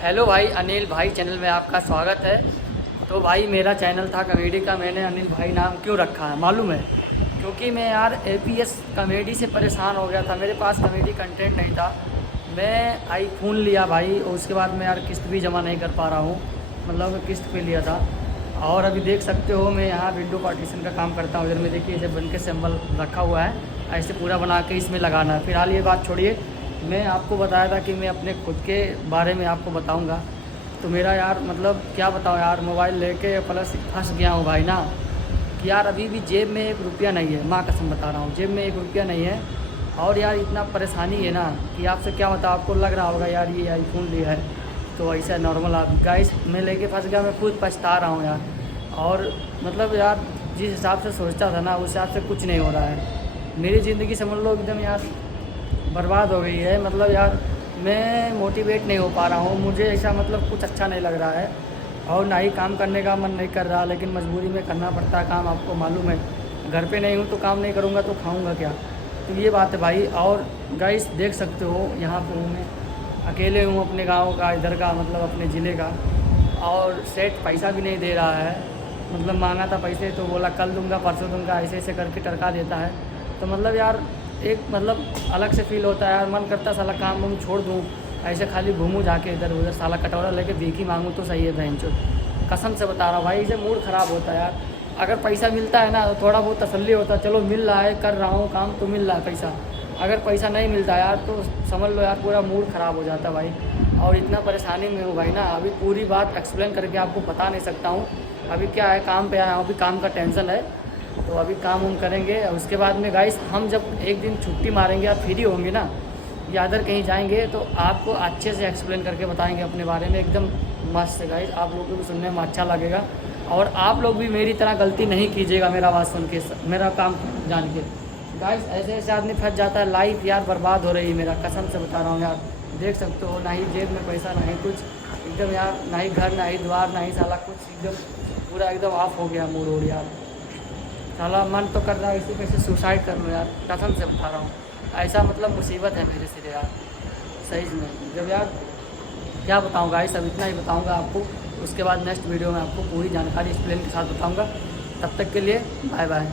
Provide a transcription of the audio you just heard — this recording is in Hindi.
हेलो भाई, अनिल भाई चैनल में आपका स्वागत है। तो भाई मेरा चैनल था कॉमेडी का, मैंने अनिल भाई नाम क्यों रखा है मालूम है? क्योंकि मैं यार एपीएस कॉमेडी से परेशान हो गया था, मेरे पास कॉमेडी कंटेंट नहीं था। मैं आईफोन लिया भाई और उसके बाद मैं यार किस्त भी जमा नहीं कर पा रहा हूँ, मतलब किस्त पे लिया था। और अभी देख सकते हो मैं यहाँ विंडो पार्टीशन का काम करता हूँ। इधर में देखिए, जब बन के सिंबल रखा हुआ है, ऐसे पूरा बना के इसमें लगाना है। फिलहाल ये बात छोड़िए, मैं आपको बताया था कि मैं अपने खुद के बारे में आपको बताऊंगा। तो मेरा यार मतलब क्या बताऊं यार, मोबाइल लेके प्लस फंस गया हूँ भाई ना, कि यार अभी भी जेब में 1 रुपया नहीं है। माँ कसम बता रहा हूँ, जेब में 1 रुपया नहीं है। और यार इतना परेशानी है ना कि आपसे क्या बताऊँ। आपको लग रहा होगा यार ये आईफोन लिया है तो ऐसा नॉर्मल। आप गाइस, मैं लेके फंस गया, मैं खुद पछता रहा हूँ यार। और मतलब यार जिस हिसाब से सोचता था ना, उस हिसाब से कुछ नहीं हो रहा है। मेरी ज़िंदगी समझ लो एकदम यार बर्बाद हो गई है। मतलब यार मैं मोटिवेट नहीं हो पा रहा हूँ, मुझे ऐसा मतलब कुछ अच्छा नहीं लग रहा है। और ना ही काम करने का मन नहीं कर रहा, लेकिन मजबूरी में करना पड़ता है काम, आपको मालूम है। घर पे नहीं हूँ तो काम नहीं करूँगा तो खाऊँगा क्या? तो ये बात है भाई। और गाइस देख सकते हो, यहाँ पे हूँ मैं, अकेले हूँ अपने गाँव का, इधर का मतलब अपने ज़िले का। और सेठ पैसा भी नहीं दे रहा है, मतलब मांगा था पैसे तो बोला कल दूंगा परसों दूंगा, ऐसे ऐसे करके टरका देता है। तो मतलब यार एक मतलब अलग से फील होता है यार, मन करता है साला काम वाम छोड़ दूँ, ऐसे खाली घूमूँ जाके इधर उधर, साला कटोरा लेके भीख मांगूँ तो सही है बहनचोद। कसम से बता रहा हूँ भाई, इसे मूड ख़राब होता है यार। अगर पैसा मिलता है ना तो थोड़ा बहुत तसल्ली होता है, चलो मिल रहा है, कर रहा हूँ काम तो मिल रहा है पैसा। अगर पैसा नहीं मिलता यार तो समझ लो यार पूरा मूड ख़राब हो जाता भाई। और इतना परेशानी में हूँ भाई ना, अभी पूरी बात एक्सप्लेन करके आपको बता नहीं सकता हूँ। अभी क्या है, काम पे आया हूँ, अभी काम का टेंशन है। तो अभी काम उम करेंगे और उसके बाद में गाइस हम जब एक दिन छुट्टी मारेंगे, आप फ्री होंगे ना या अदर कहीं जाएंगे, तो आपको अच्छे से एक्सप्लेन करके बताएंगे अपने बारे में एकदम मस्त से गाइस। आप लोगों को भी सुनने में अच्छा लगेगा और आप लोग भी मेरी तरह गलती नहीं कीजिएगा मेरा आवाज़ सुन के, मेरा काम जान के। गाइस ऐसे ऐसे आदमी फंस जाता है, लाइफ यार बर्बाद हो रही है मेरा, कसम से बता रहा हूँ यार। देख सकते हो, ना ही जेब में पैसा, ना ही कुछ, एकदम यार ना ही घर, ना ही द्वार, ना ही साला कुछ, एकदम पूरा एकदम ऑफ हो गया मूड और यार। साला मन तो कर रहा है इसी कैसे सुसाइड कर लो यार, कसम से बता रहा हूँ। ऐसा मतलब मुसीबत है मेरे सिरे यार, सही में। जब यार क्या बताऊँ गाइस, अब इतना ही बताऊँगा आपको। उसके बाद नेक्स्ट वीडियो में आपको पूरी जानकारी एक्सप्लेन के साथ बताऊँगा। तब तक के लिए बाय बाय।